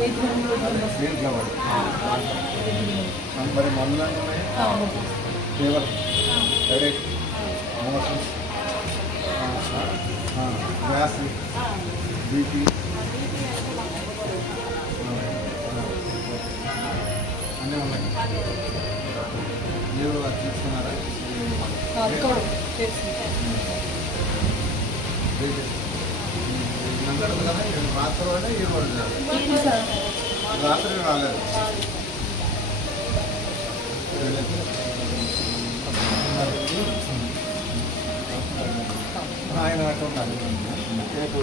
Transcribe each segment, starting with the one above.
Sweet flower మరి మందులు ఉన్నాయి హెడేక్ మోషన్స్ గ్యాస్ బీపీ అన్నీ ఉన్నాయి మీరు అది తీసుకున్నారా అందరూ కదా రాత్రి ఈ రోజు రాత్రి రాలేదు. ఆయన అటు రేపు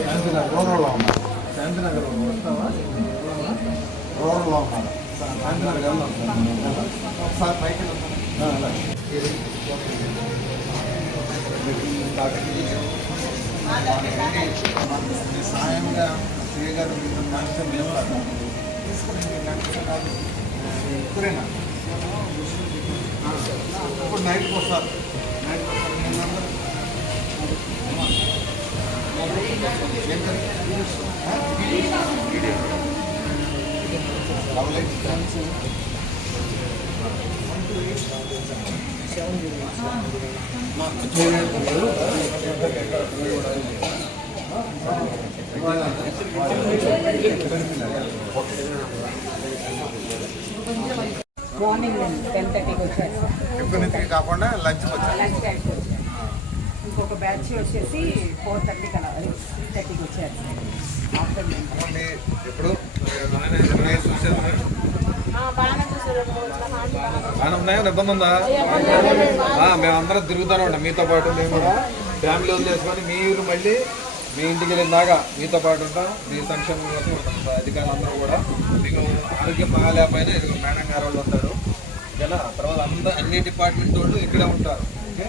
శాంతినగర్ ఉన్నారు శాంతినగర్ వస్తావా రూరల్లో ఉన్నారు శాంతినగర్ వెళ్ళాం ఒకసారి పైకి సాయంగా చేయగారు మనిషి మేము తీసుకుని ఇప్పుడేనా ఇప్పుడు నైట్కి వస్తారు నైట్కి వస్తారు మీరందరూ ఏం మార్నింగ్ టెన్ థర్టీకి వచ్చేసి టిఫిన్ త్రీ కాకుండా వచ్చారు లంచ్ టైంకి వచ్చారు ఇంకొక బ్యాచ్ వచ్చేసి ఫోర్ థర్టీకి అలా త్రీ థర్టీకి వచ్చారు ఆఫ్టర్నూన్ సూచన బాగానే ఉన్నాయా? ఇబ్బంది ఉందా? మేమందరం తిరుగుతూనే ఉంటాం మీతో పాటు మేము కూడా. ఫ్యామిలీ వదిలేసుకొని మీరు మళ్ళీ మీ ఇంటికి వెళ్ళిందాకా మీతో పాటు ఉంటాం. మీ సంక్షేమం కోసం ఉంటాం. అధికారులు అందరూ కూడా. మీకు ఆరోగ్యం బాగాలేకపోయినా ఇది మేడం గారు వాళ్ళు ఉంటారు ఓకేనా? తర్వాత అందరూ అన్ని డిపార్ట్మెంట్ వాళ్ళు ఇక్కడే ఉంటారు. ఓకే?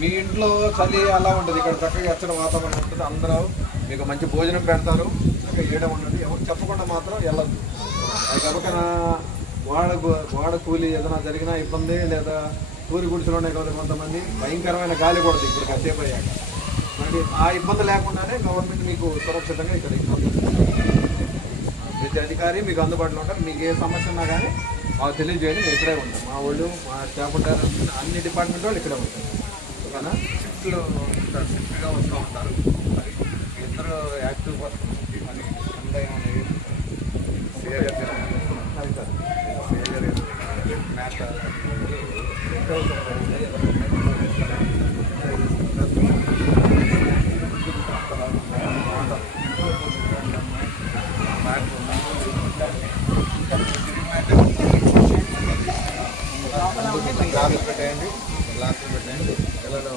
మీ ఇంట్లో చలి అలా ఉంటుంది. ఇక్కడ చక్కగా ఎచ్చని వాతావరణం ఉంటుంది. అందరూ మీకు మంచి భోజనం పెడతారు. చక్కగా ఏడ ఉంటుంది ఎవరు చెప్పకుండా మాత్రం వెళ్ళదు అది కనుక గోడ గోడ కూలి ఏదైనా జరిగినా ఇబ్బంది లేదా కూలి గుడిసెలోనే కదా కొంతమంది భయంకరమైన గాలి కొడుతుంది ఇప్పుడు కాసేపు అయ్యాక. మరి ఆ ఇబ్బంది లేకుండానే గవర్నమెంట్ మీకు సురక్షితంగా ఇక్కడ ప్రతి అధికారి మీకు అందుబాటులో ఉంటారు. మీకు ఏ సమస్య ఉన్నా కానీ మాకు తెలియజేయండి. మేము ఇక్కడే ఉంటాం. మా వాళ్ళు మా స్టాఫ్ ఉంటారు. అన్ని డిపార్ట్మెంట్ వాళ్ళు ఇక్కడే ఉంటారు. ఓకేనా? షిఫ్ట్లో ఉంటారు. షిఫ్ట్గా వస్తూ ఉంటారు. మరి ఇద్దరు యాక్టివ్ పర్సన్ మరి సందేహం పెట్టేయండి గ్లాసులు పెట్టేయండి పిల్లలు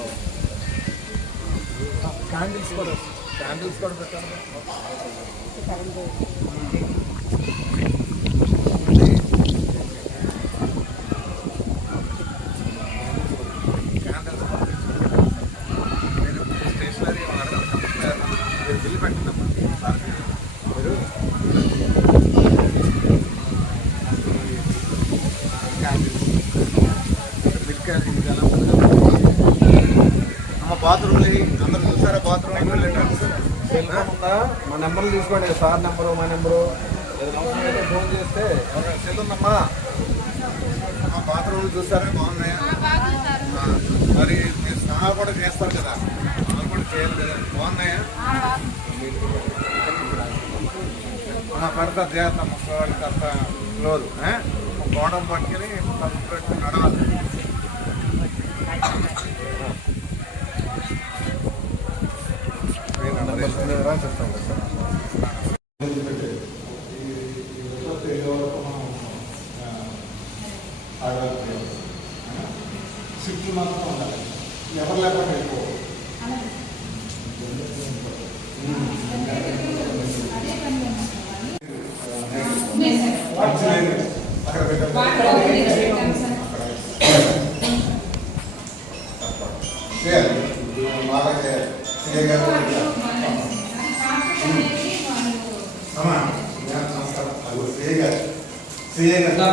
క్యాండిల్స్ కూడా క్యాండిల్స్ కూడా పెట్టండి క్యాండిల్స్ మీరు స్టేషనరీ వాడగలరు మీరు బిల్లు పెట్టండి సార్ మీరు క్యాండిల్స్ మిల్క్ క్యాండిల్స్ ఎలా ఉంటుంది అమ్మ బాత్రూమ్లు అందరు చూసారా బాత్రూమ్? ఉందా మా నెంబర్లు తీసుకోండి. సార్ నెంబరు మా నెంబరు. ఏదైనా ఫోన్ చేస్తే. సెల్ ఉందమ్మా అమ్మ బాత్రూమ్లు చూసారా? బాగున్నాయా? మరి స్నానాలు కూడా చేస్తారు కదా. స్నానాలు కూడా చేయాలి కదా బాగున్నాయా పడతా చేస్తా ముసలివాళ్ళకి అంత క్లోజ్ గోడం పెట్టుకుని నడవాలి. మీ నెంబర్ నెంబర్ చెప్తాం సార్ షిఫ్ట్లు మాత్రం ఉండాలి ఎవరు లేకుండా ఎక్కువ. అక్కడ పెట్టండి చేయాలి బాగా చేయాలి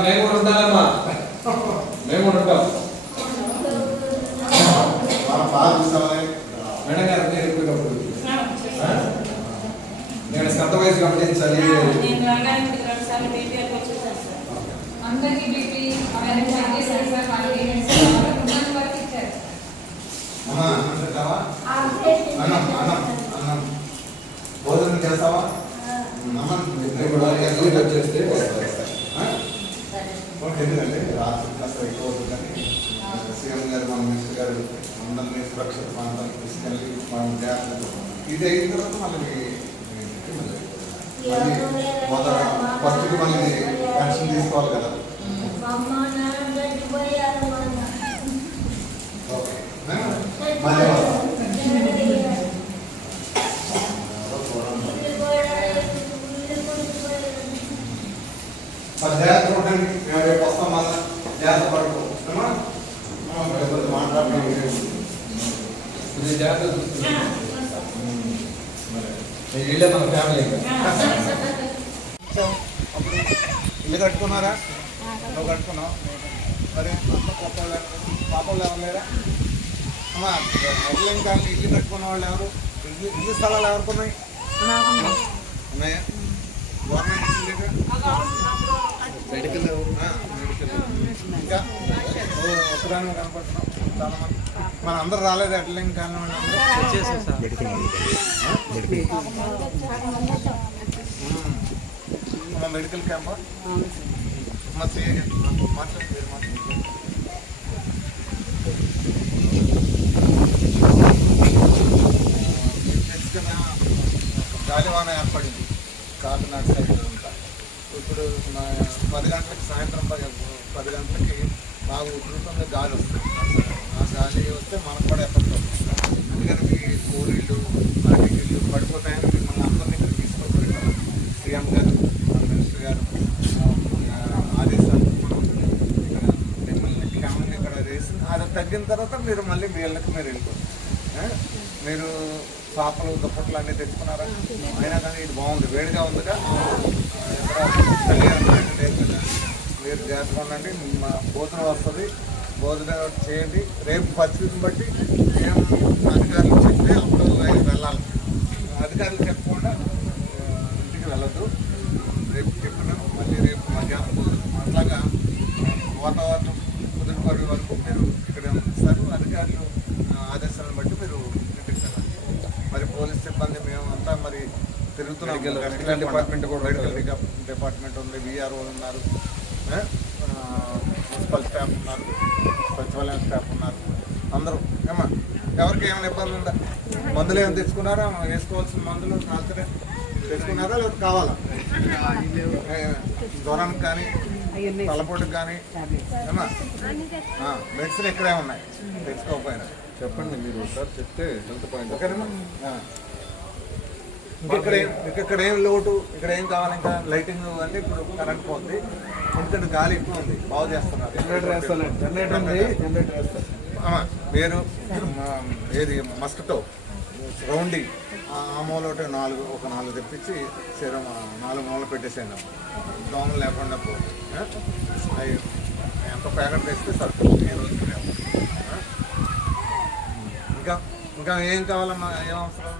మేము కూడా మేము కూడా ఉంటాం మేడం గారు? నేను స్కంత వయసు గమనించాలి. నేను రాగానే మీకు రెండు సార్లు బీపీఎల్ వచ్చేసాను సార్ అందరికీ బీపీ అవన్నీ చెక్ చేశారు సార్ వాళ్ళకి ఉన్నంత వరకు ఇచ్చారు అమ్మా అన్నం తింటావా అన్నం అన్నం అన్నం భోజనం చేస్తావా? ఓకే, ఎందుకంటే రాత్రి కాస్త ఎక్కువ అవుతుందని సీఎం గారు మన మినిస్టర్ గారు అందరినీ సురక్షిత ప్రాంతానికి తీసుకెళ్ళి మనం జాగ్రత్తగా ఇది అయిన తర్వాత మళ్ళీ మొదట ఫస్ట్ మళ్ళీ పెన్షన్ తీసుకోవాలి కదా ఓకే మళ్ళీ వస్తాం. మరి జాగ్రత్త ఉండండి. మేము రేపు వస్తాం మళ్ళీ జాగ్రత్త పడుకో. ఏమా? ఆ, రేపు మాట్లాడడం ఇది జాగ్రత్త మన ఫ్యామిలీ ఇంకా. అప్పుడు ఇల్లు కట్టుకున్నారా? నువ్వు కట్టుకున్నావు? మరి వాళ్ళు ఎవరు? పాప వాళ్ళు ఎవరు లేరా? అమ్మా కానీ ఇల్లు కట్టుకున్న వాళ్ళు ఎవరు? ఇల్లు ఇల్లు స్థలాలు ఎవరికి ఉన్నాయి? ఉన్నాయా. గవర్నమెంట్ మెడికల్ ఆ, మెడికల్. ఇంకా? ఒకదాని కనపడుతున్నావు చాలా మంది. మన అందరు రాలేదు అందరూ మన మెడికల్ క్యాంపా? మా సిఏ గాలివాన ఏర్పడింది. కాకినాడ సైడ్ అంతా. ఇప్పుడు మా పది గంటలకి సాయంత్రం పది పది గంటలకి బాగా ఉధృతంగా గాలి వస్తుంది. ఆ గాలి వస్తే మనకు కూడా ఎఫెక్ట్ వస్తుంది. అందుకని మీ కూలీళ్ళు ఆర్టికల్లు పడిపోతాయని మిమ్మల్ని అందరినీ ఇక్కడ తీసుకొచ్చారు సీఎం గారు మినిస్టర్ గారు ఆదేశాలు ఇక్కడ మిమ్మల్ని క్యామ్ని ఇక్కడ వేసి అది తగ్గిన తర్వాత మీరు మళ్ళీ మీ ఇళ్ళకి మీరు వెళ్ళిపోతారు. మీరు పాపలు దుప్పట్లు అన్నీ తెచ్చుకున్నారా? అయినా కానీ ఇది బాగుంది వేడిగా ఉందిగా. మీరు జాగ్రత్తగా ఉండండి మా భోజనం వస్తుంది. భోజనం చేయండి. రేపు పరిస్థితిని బట్టి మేము అధికారులు చెప్తే అప్పుడు వెళ్ళాలి అధికారులు చెప్పకుండా ఆ, ఇంటికి వెళ్ళొద్దు రేపు చెప్పిన మళ్ళీ రేపు మధ్యాహ్నం భోజనం అట్లాగా వాతావరణం కుదిరిపడే వరకు మీరు ఇక్కడ ఉంచుతారు అధికారులు ఆ, ఆదేశాలను బట్టి మీరు ఇంటికి వెళ్ళాలి మరి పోలీస్ సిబ్బంది మేము అంతా మరి తిరుగుతున్నాం. Department కూడా మెడికల్ డిపార్ట్మెంట్ ఉంది. విఆర్ఓ ఉన్నారు. మున్సిపల్ స్టాఫ్ ఉన్నారు. సచివాలయం స్టాఫ్ ఉన్నారు. అందరూ. ఏమా ఎవరికి ఏమైనా ఇబ్బంది ఉందా? మందులు ఏమైనా తెచ్చుకున్నారా? వేసుకోవాల్సిన మందులు రాత్రి తెచ్చుకున్నారా? లేకపోతే కావాలా? జ్వరానికి కానీ తలపోటుకి కానీ. ఏమా మెడిసిన్ ఇక్కడే ఉన్నాయి తెచ్చుకోకపోయినా. చెప్పండి మీరు ఒకసారి చెప్తే హెల్త్ పాయింట్ ఓకేనమ్మా ఆ. ఇంకెక్కడ ఏం ఇక్కడ ఏం లోటు ఇక్కడ ఏం కావాలి ఇంకా? లైటింగ్ అంటే ఇప్పుడు కరెంట్ పోతుంది ఎందుకంటే గాలి ఎక్కువ ఉంది. బాగు చేస్తున్నారు. జనరేటర్ ఉంది. జనరేటర్ ఆ, ఏది? మస్కిటో రౌండింగ్ ఆ మూల ఒకటి నాలుగు ఒక నాలుగు తెప్పించి శరీరం నాలుగు మూల పెట్టేసేయండి దోమలు లేకుండా పోతుంది? అవి ఎంత ప్యాకెట్ తెస్తే సరిపోతుంది. ఏ రోజు ఇంకా ఇంకా ఏం కావాలమ్మా? ఏం ఉన్నాయి